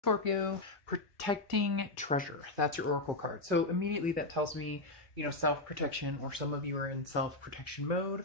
Scorpio, protecting treasure. That's your oracle card. So immediately that tells me, self-protection, or some of you are in self-protection mode.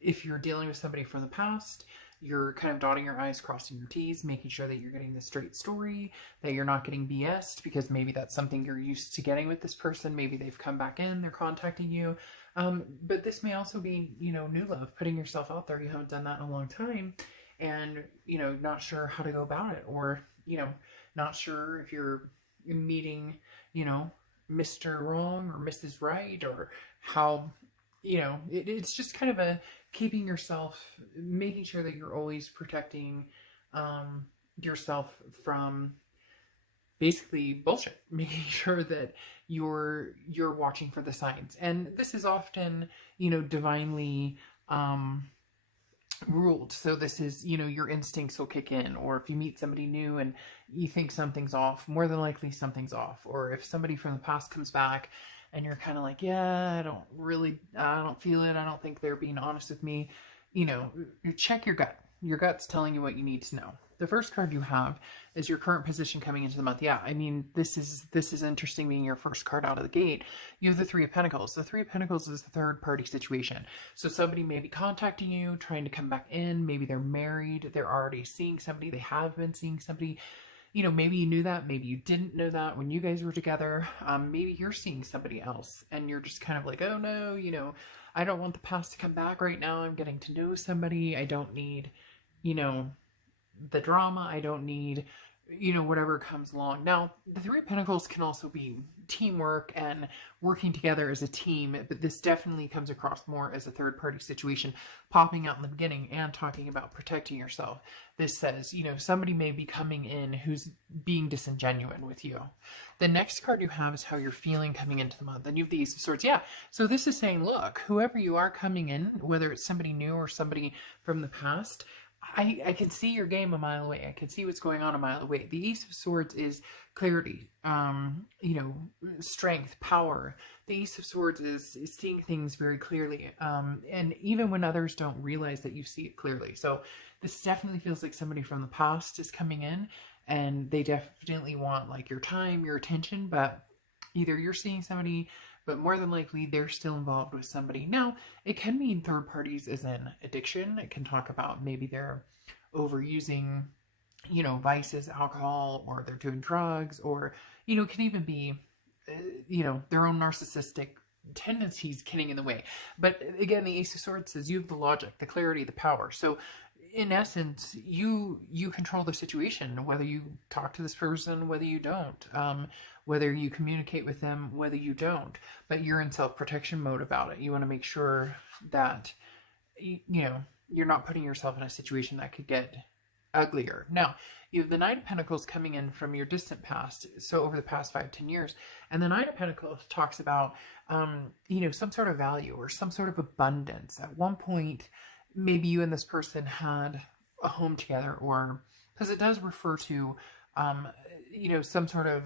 If you're dealing with somebody from the past, you're kind of dotting your I's, crossing your T's, making sure that you're getting the straight story, that you're not getting BS'd, because maybe that's something you're used to getting with this person. Maybe they've come back in, they're contacting you. But this may also be, new love, putting yourself out there. You haven't done that in a long time, and not sure how to go about it, or not sure if you're meeting Mr. Wrong or Mrs. Right, or how it's just kind of a keeping yourself, making sure that you're always protecting yourself from basically bullshit, making sure that you're watching for the signs. And this is often divinely ruled. So this is, your instincts will kick in, or if you meet somebody new and you think something's off, more than likely something's off. Or if somebody from the past comes back and you're kind of like, yeah, I don't feel it, I don't think they're being honest with me, you check your gut. Your gut's telling you what you need to know. The first card you have is your current position coming into the month. Yeah, I mean, this is interesting being your first card out of the gate. You have the Three of Pentacles. The Three of Pentacles is the third party situation. So somebody may be contacting you, trying to come back in. Maybe they're married. They're already seeing somebody. They have been seeing somebody. Maybe you knew that. Maybe you didn't know that when you guys were together. Maybe you're seeing somebody else and you're just kind of like, oh no, I don't want the past to come back right now. I'm getting to know somebody. I don't need, the drama. I don't need, whatever comes along. Now, the Three of Pentacles can also be teamwork and working together as a team, but this definitely comes across more as a third party situation, popping out in the beginning and talking about protecting yourself. This says, somebody may be coming in who's being disingenuous with you. The next card you have is how you're feeling coming into the month. Then you have the Ace of Swords. Yeah, so this is saying, look, whoever you are coming in, whether it's somebody new or somebody from the past, I can see your game a mile away. I can see what's going on a mile away. The Ace of Swords is clarity, strength, power. The Ace of Swords is seeing things very clearly, and even when others don't realize that you see it clearly. So this definitely feels like somebody from the past is coming in, and they definitely want like your time, your attention, but either you're seeing somebody, but more than likely they're still involved with somebody. Now, it can mean third parties as in addiction. It can talk about maybe they're overusing, vices, alcohol, or they're doing drugs, or, it can even be, their own narcissistic tendencies getting in the way. But again, the Ace of Swords says you have the logic, the clarity, the power. So in essence, you control the situation, whether you talk to this person, whether you don't, whether you communicate with them, whether you don't, but you're in self-protection mode about it. You want to make sure that, you're not putting yourself in a situation that could get uglier. Now, you have the Knight of Pentacles coming in from your distant past, so over the past 5-10 years, and the Knight of Pentacles talks about, some sort of value or some sort of abundance. At one point, maybe you and this person had a home together, or because it does refer to, some sort of,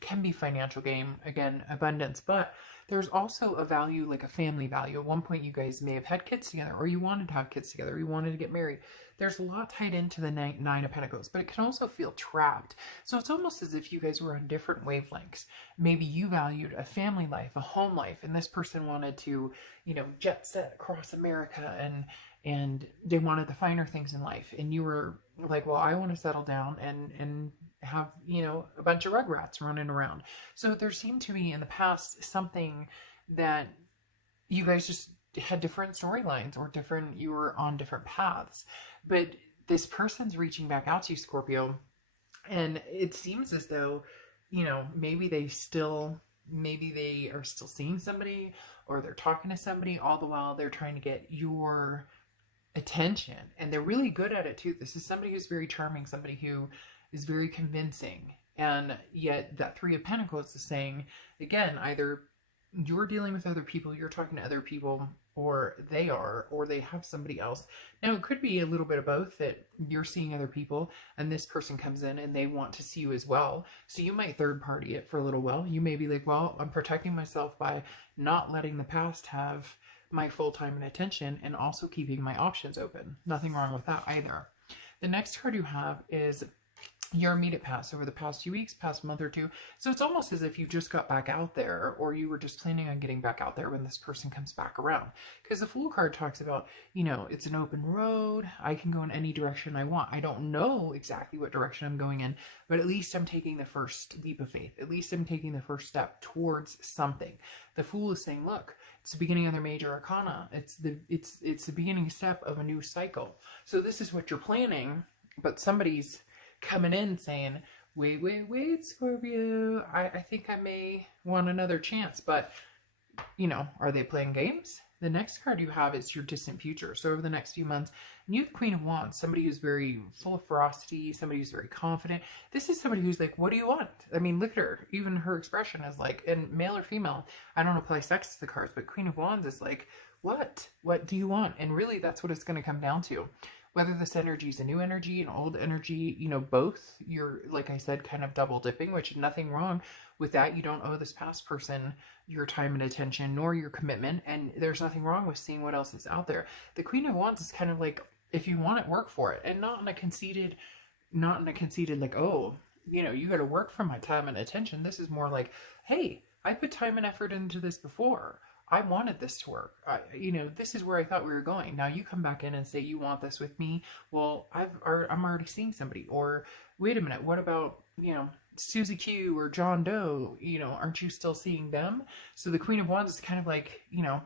can be financial gain, again, abundance, but there's also a value, like a family value. At one point, you guys may have had kids together, or you wanted to have kids together, or you wanted to get married. There's a lot tied into the Nine of Pentacles, but it can also feel trapped. So it's almost as if you guys were on different wavelengths. Maybe you valued a family life, a home life, and this person wanted to, jet set across America, and they wanted the finer things in life. And you were like, well, I want to settle down and have, a bunch of rugrats running around. So there seemed to be in the past something that you guys just had different storylines, or you were on different paths. But this person's reaching back out to you, Scorpio, and it seems as though, maybe they are still seeing somebody, or they're talking to somebody, all the while they're trying to get your attention. And they're really good at it too. This is somebody who's very charming, somebody who is very convincing. And yet that Three of Pentacles is saying, again, either you're dealing with other people, you're talking to other people, or they have somebody else. Now, it could be a little bit of both, that you're seeing other people and this person comes in and they want to see you as well. So you might third party it for a little while. You may be like, well, I'm protecting myself by not letting the past have my full time and attention, and also keeping my options open. Nothing wrong with that either. The next card you have is your immediate past, over the past few weeks, past month or two. So it's almost as if you just got back out there, or you were just planning on getting back out there when this person comes back around. Because the Fool card talks about, you know, it's an open road. I can go in any direction I want. I don't know exactly what direction I'm going in, but at least I'm taking the first leap of faith. At least I'm taking the first step towards something. The Fool is saying, look, it's the beginning of their major arcana. It's the beginning step of a new cycle. So this is what you're planning, but somebody's coming in saying, wait, Scorpio, I think I may want another chance. But, you know, are they playing games? The next card you have is your distant future. So over the next few months, and you have the Queen of Wands, somebody who's very full of ferocity, somebody who's very confident. This is somebody who's like, what do you want? I mean, look at her. Even her expression is like, and male or female, I don't apply sex to the cards, but Queen of Wands is like, what? What do you want? And really, that's what it's going to come down to. Whether this energy is a new energy, an old energy, you know, both. You're, like I said, kind of double dipping, which nothing wrong with that. You don't owe this past person your time and attention, nor your commitment. And there's nothing wrong with seeing what else is out there. The Queen of Wands is kind of like, if you want it, work for it. And not in a conceited, like, oh, you know, you got to work for my time and attention. This is more like, hey, I put time and effort into this before. I wanted this to work. You know, this is where I thought we were going. Now you come back in and say you want this with me. Well, I'm already seeing somebody. Or wait a minute, what about, you know, Susie Q or John Doe? You know, aren't you still seeing them? So the Queen of Wands is kind of like, you know,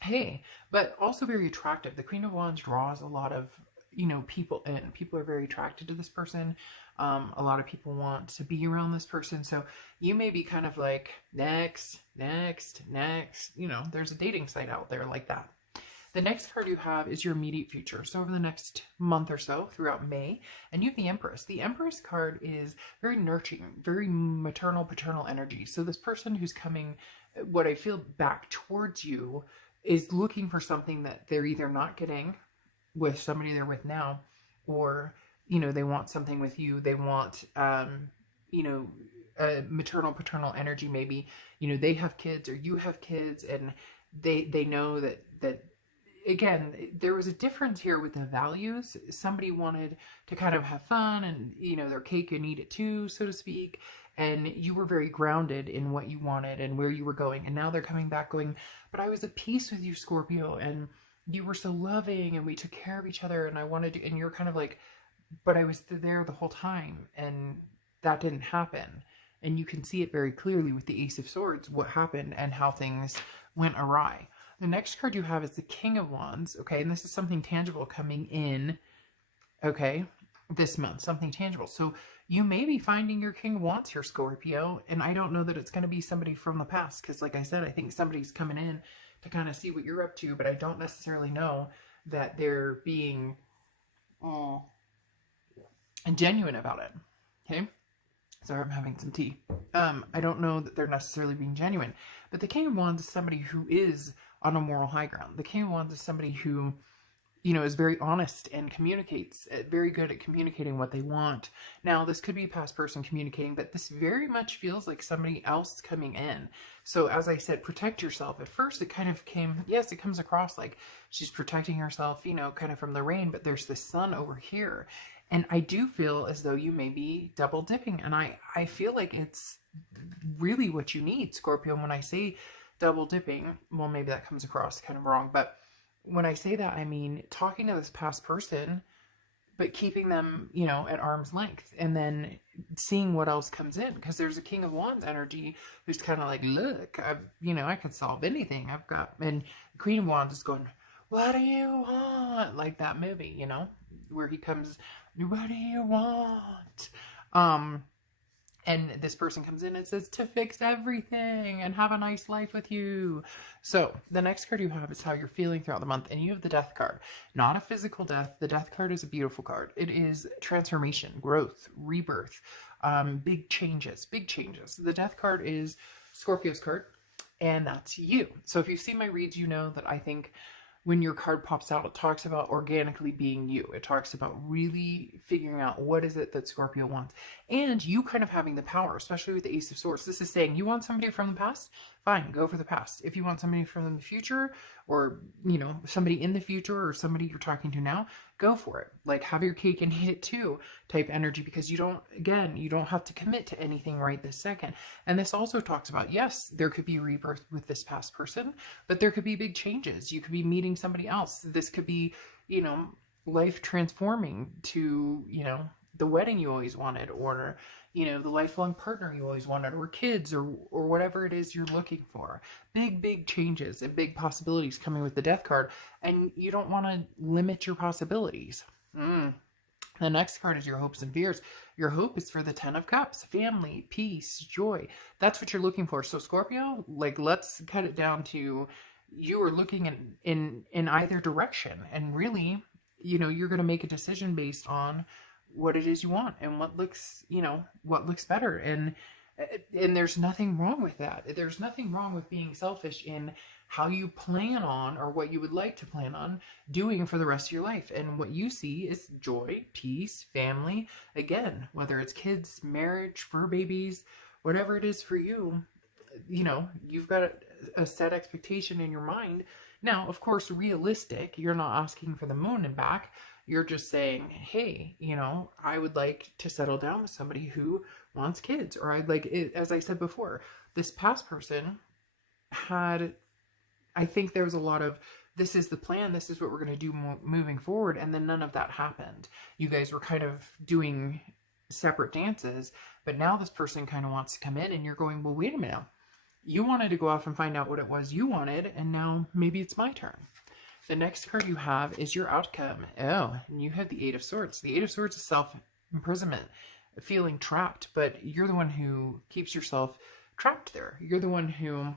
hey, but also very attractive. The Queen of Wands draws a lot of, you know, people in. People are very attracted to this person. A lot of people want to be around this person. So you may be kind of like, next. You know, there's a dating site out there like that. The next card you have is your immediate future. So over the next month or so, throughout May, and you have the Empress. The Empress card is very nurturing, very maternal, paternal energy. So this person who's coming, what I feel back towards you, is looking for something that they're either not getting with somebody they're with now, or, you know, they want something with you. They want, you know, maternal, paternal energy. Maybe, you know, they have kids or you have kids, and they know that again, there was a difference here with the values. Somebody wanted to kind of have fun and, you know, their cake and eat it too, so to speak. And you were very grounded in what you wanted and where you were going. And now they're coming back going, but I was at peace with you, Scorpio, and you were so loving and we took care of each other, and I wanted to, and you're kind of like, but I was there the whole time and that didn't happen. And you can see it very clearly with the Ace of Swords, what happened and how things went awry. The next card you have is the King of Wands, okay? And this is something tangible coming in, okay, this month, something tangible. So you may be finding your King of Wands here, Scorpio, and I don't know that it's going to be somebody from the past, because like I said, I think somebody's coming in to kind of see what you're up to, but I don't necessarily know that they're being genuine about it, okay? Sorry, I'm having some tea. I don't know that they're necessarily being genuine, but the King of Wands is somebody who is on a moral high ground. The King of Wands is somebody who, you know, is very honest and communicates, very good at communicating what they want. Now, this could be a past person communicating, but this very much feels like somebody else coming in. So as I said, protect yourself. At first, it kind of came, yes, it comes across like she's protecting herself, you know, kind of from the rain, but there's the sun over here. And I do feel as though you may be double dipping. And I feel like it's really what you need, Scorpio. And when I say double dipping, well, maybe that comes across kind of wrong, but when I say that, I mean talking to this past person, but keeping them, you know, at arm's length, and then seeing what else comes in. Because there's a King of Wands energy who's kind of like, look, I can solve anything. And Queen of Wands is going, what do you want? Like that movie, you know, where he comes, what do you want? And this person comes in and says to fix everything and have a nice life with you. So the next card you have is how you're feeling throughout the month. And you have the Death card, not a physical death. The Death card is a beautiful card. It is transformation, growth, rebirth, big changes. The Death card is Scorpio's card, and that's you. So if you've seen my reads, you know that I think when your card pops out, it talks about organically being you. It talks about really figuring out what is it that Scorpio wants. And you kind of having the power, especially with the Ace of Swords. This is saying you want somebody from the past? Fine, go for the past. If you want somebody from the future, or, you know, somebody in the future, or somebody you're talking to now, go for it. Like, have your cake and eat it too type energy, because you don't have to commit to anything right this second. And this also talks about, yes, there could be rebirth with this past person, but there could be big changes. You could be meeting somebody else. This could be, life transforming to, the wedding you always wanted, or, the lifelong partner you always wanted, or kids, or whatever it is you're looking for. Big changes and big possibilities coming with the Death card, and you don't want to limit your possibilities. The next card is your hopes and fears. Your hope is for the 10 of Cups, family, peace, joy. That's what you're looking for. So Scorpio, like, let's cut it down to, you are looking in either direction, and really, you're going to make a decision based on what it is you want and what looks better. And there's nothing wrong with that. There's nothing wrong with being selfish in how you plan on, or what you would like to plan on doing for the rest of your life. And what you see is joy, peace, family. Again, whether it's kids, marriage, fur babies, whatever it is for you, you've got a set expectation in your mind. Now, of course, realistic, you're not asking for the moon and back. You're just saying, hey, I would like to settle down with somebody who wants kids. Or I'd like it, as I said before, this past person had, I think there was a lot of, this is the plan, this is what we're going to do moving forward. And then none of that happened. You guys were kind of doing separate dances, but now this person kind of wants to come in, and you're going, well, wait a minute. You wanted to go off and find out what it was you wanted, and now maybe it's my turn. The next card you have is your outcome. Oh, and you have the Eight of Swords. The Eight of Swords is self-imprisonment, feeling trapped, but you're the one who keeps yourself trapped there. You're the one who,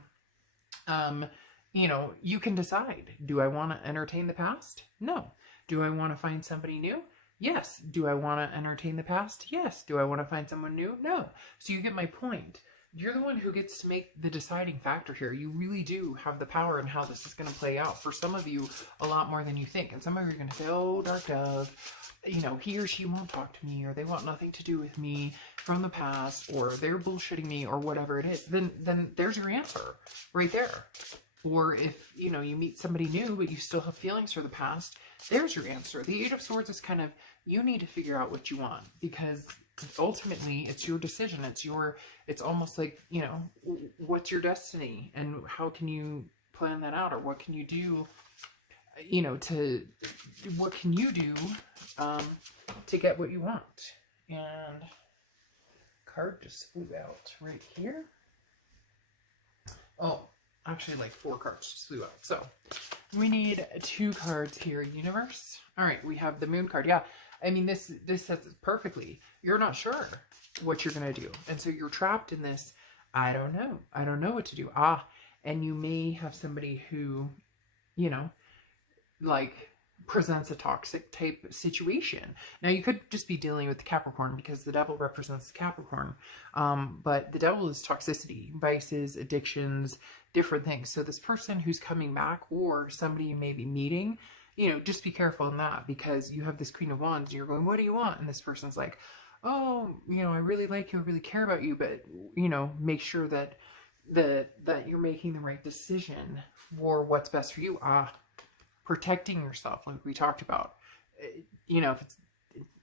you can decide. Do I want to entertain the past? No. Do I want to find somebody new? Yes. Do I want to entertain the past? Yes. Do I want to find someone new? No. So you get my point. You're the one who gets to make the deciding factor here. You really do have the power in how this is going to play out. For some of you, a lot more than you think. And some of you are going to say, oh, Dark Dove, he or she won't talk to me, or they want nothing to do with me from the past, or they're bullshitting me, or whatever it is. Then there's your answer right there. Or if, you meet somebody new, but you still have feelings for the past, there's your answer. The Eight of Swords is kind of, you need to figure out what you want, because ultimately it's your decision. It's almost like, what's your destiny, and how can you plan that out, or what can you do, what can you do to get what you want. And card just flew out right here. Oh, actually, like 4 cards just flew out. So we need 2 cards here, universe. All right, we have the moon card. Yeah, I mean, this says it perfectly. You're not sure what you're going to do. And so you're trapped in this, I don't know. I don't know what to do. And you may have somebody who, presents a toxic type situation. Now, you could just be dealing with the Capricorn, because the devil represents the Capricorn. But the devil is toxicity, vices, addictions, different things. So this person who's coming back, or somebody you may be meeting, just be careful in that, because you have this Queen of Wands, and you're going, what do you want? And this person's like, oh, I really like you, I really care about you, but, make sure that you're making the right decision for what's best for you. Protecting yourself, like we talked about. If it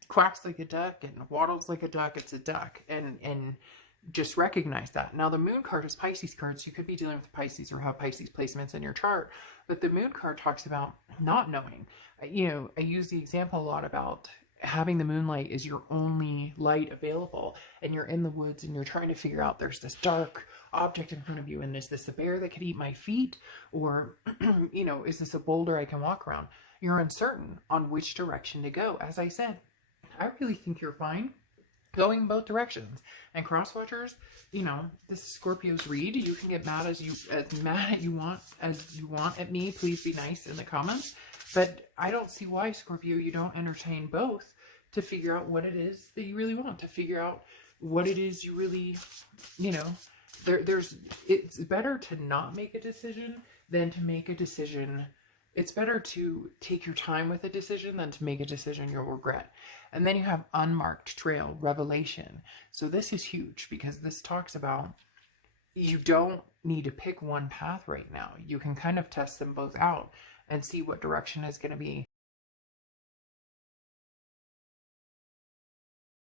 quacks like a duck and waddles like a duck, it's a duck. And just recognize that. Now, the moon card is Pisces card, so you could be dealing with Pisces or have Pisces placements in your chart. But the moon card talks about not knowing. I use the example a lot about having the moonlight is your only light available, and you're in the woods and you're trying to figure out, there's this dark object in front of you, and is this a bear that could eat my feet, or is this a boulder I can walk around? You're uncertain on which direction to go. As I said, I really think you're fine going both directions. And cross watchers, this is Scorpio's read. You can get mad as mad you want at me. Please be nice in the comments. But I don't see why, Scorpio, you don't entertain both to figure out what it is that you really want, to figure out what it is you really, it's better to not make a decision than to make a decision. It's better to take your time with a decision than to make a decision you'll regret. And then you have unmarked trail, revelation. So this is huge, because this talks about you don't need to pick one path right now. You can kind of test them both out and see what direction is going to be